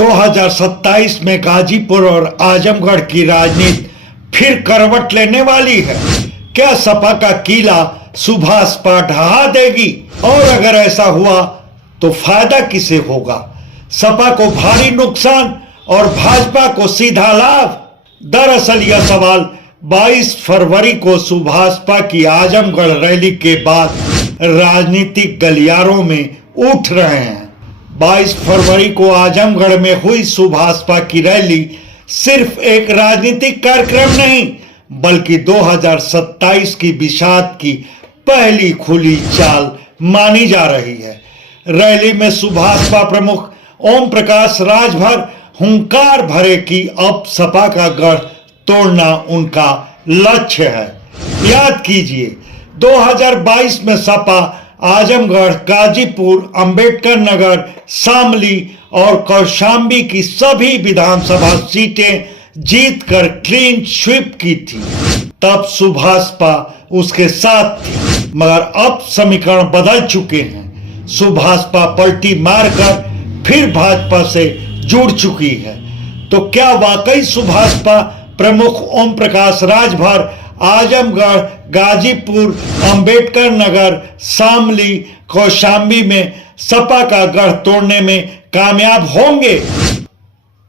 2027 में गाजीपुर और आजमगढ़ की राजनीति फिर करवट लेने वाली है। क्या सपा का किला सुभाषपा ढहा देगी? और अगर ऐसा हुआ तो फायदा किसे होगा? सपा को भारी नुकसान और भाजपा को सीधा लाभ? दरअसल यह सवाल 22 फरवरी को सुभाषपा की आजमगढ़ रैली के बाद राजनीतिक गलियारों में उठ रहे हैं। 22 फरवरी को आजमगढ़ में हुई सुभाषपा की रैली सिर्फ एक राजनीतिक कार्यक्रम नहीं, बल्कि 2027 की विषाद की पहली खुली चाल मानी जा रही है। रैली में सुभाषपा प्रमुख ओम प्रकाश राजभर हुंकार भरे कि अब सपा का गढ़ तोड़ना उनका लक्ष्य है। याद कीजिए, 2022 में सपा आजमगढ़, गाजीपुर, अंबेडकर नगर, शामली और कौशाम्बी की सभी विधानसभा सीटें जीतकर क्लीन स्वीप की थी। तब सुभाषपा उसके साथ थी, मगर अब समीकरण बदल चुके हैं। सुभाषपा पलटी मारकर फिर भाजपा से जुड़ चुकी है। तो क्या वाकई सुभाषपा प्रमुख ओम प्रकाश राजभर आजमगढ़, गाजीपुर, अंबेडकर नगर, शामली, कौशाम्बी में सपा का गढ़ तोड़ने में कामयाब होंगे?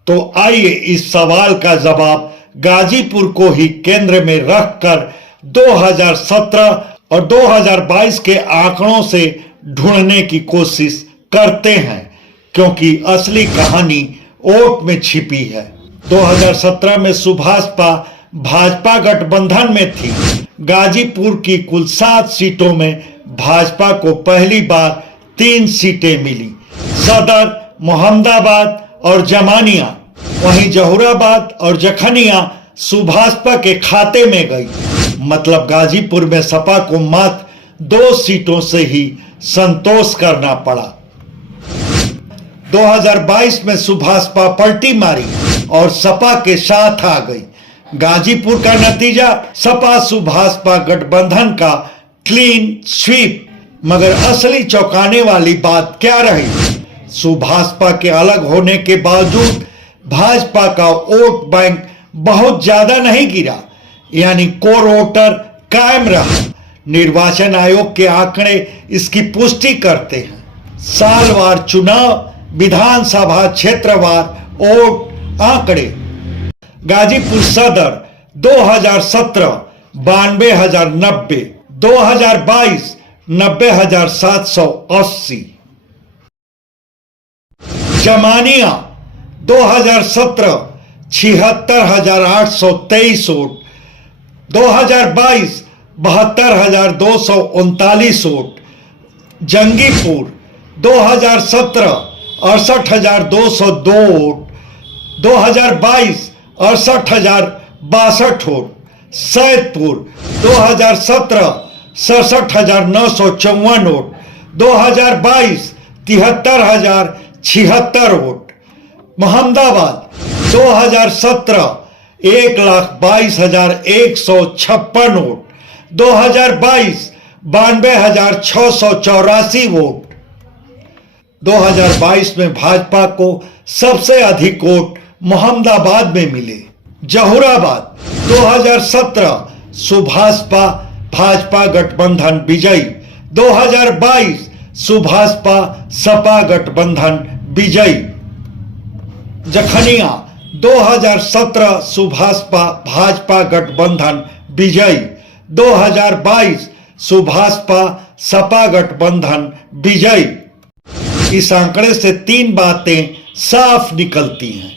तो आइए इस सवाल का जवाब गाजीपुर को ही केंद्र में रखकर 2017 और 2022 के आंकड़ों से ढूंढने की कोशिश करते हैं, क्योंकि असली कहानी वोट में छिपी है। 2017 में सुभाषपा भाजपा गठबंधन में थी। गाजीपुर की कुल 7 सीटों में भाजपा को पहली बार 3 सीटें मिली, सदर, मोहम्मदाबाद और जमानिया। वहीं जहुराबाद और जखनिया सुभाषपा के खाते में गई। मतलब गाजीपुर में सपा को मात्र 2 सीटों से ही संतोष करना पड़ा। 2022 में सुभाषपा पलटी मारी और सपा के साथ आ गई। गाजीपुर का नतीजा सपा सुभाषपा गठबंधन का क्लीन स्वीप। मगर असली चौंकाने वाली बात क्या रही? सुभाषपा के अलग होने के बावजूद भाजपा का वोट बैंक बहुत ज्यादा नहीं गिरा, यानी कोर वोटर कायम रहा। निर्वाचन आयोग के आंकड़े इसकी पुष्टि करते हैं। सालवार चुनाव, विधानसभा क्षेत्रवार वोट आंकड़े। गाजीपुर सदर 2017 92,090, 2022 90,780। Zamania 2017 76,823 vote, 2022 72,239 vote. Jangipur 2017 68,202 vote, 2022 68,062 vote. Saidpur 2017 67,954 vote, 2022 73,076 vote. Mohammadabad 2017 1,22,156 vote, 2022 92,684 vote. 2022 में भाजपा को सबसे अधिक वोट मोहम्मदाबाद में मिले। जहुराबाद 2017 सुभाषपा भाजपा गठबंधन विजयी, 2022 सुभाषपा सपा गठबंधन विजयी। जखनिया 2017 सुभाषपा भाजपा गठबंधन विजयी, 2022 सुभाषपा सपा गठबंधन विजयी। इस आंकड़े से 3 बातें साफ निकलती हैं।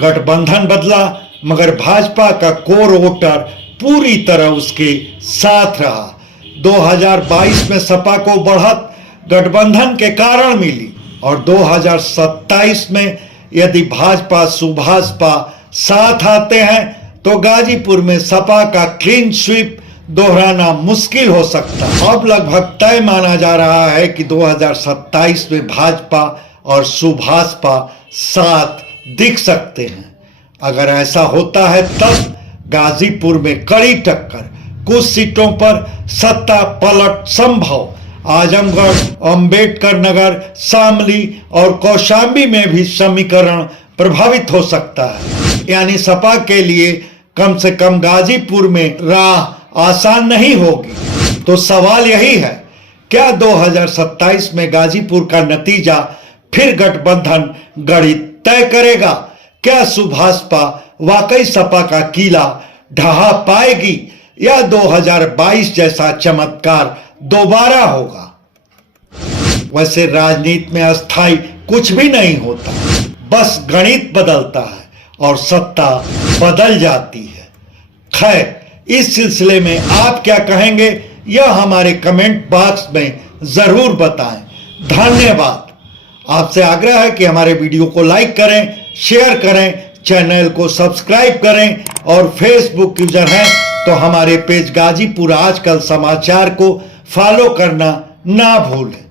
गठबंधन बदला, मगर भाजपा का कोर वोटर पूरी तरह उसके साथ रहा। 2022 में सपा को बढ़त गठबंधन के कारण मिली और 2027 में यदि भाजपा सुभाषपा साथ आते हैं तो गाजीपुर में सपा का क्लीन स्वीप दोहराना मुश्किल हो सकता है। अब लगभग तय माना जा रहा है कि 2027 में भाजपा और सुभाषपा साथ दिख सकते हैं। अगर ऐसा होता है तब गाजीपुर में कड़ी टक्कर, कुछ सीटों पर सत्ता पलट संभव। आजमगढ़, अंबेडकर नगर, शामली और कौशाम्बी में भी समीकरण प्रभावित हो सकता है। यानी सपा के लिए कम से कम गाजीपुर में राह आसान नहीं होगी। तो सवाल यही है, क्या 2027 में गाजीपुर का नतीजा फिर गठबंधन गणित तय करेगा? क्या सुभाषपा वाकई सपा का किला ढहा पाएगी या 2022 जैसा चमत्कार दोबारा होगा? वैसे राजनीति में अस्थाई कुछ भी नहीं होता, बस गणित बदलता है और सत्ता बदल जाती है। खैर, इस सिलसिले में आप क्या कहेंगे यह हमारे कमेंट बॉक्स में जरूर बताएं। धन्यवाद। आपसे आग्रह है कि हमारे वीडियो को लाइक करें, शेयर करें, चैनल को सब्सक्राइब करें और फेसबुक यूजर हैं तो हमारे पेज गाजीपुर आजकल समाचार को फॉलो करना ना भूलें।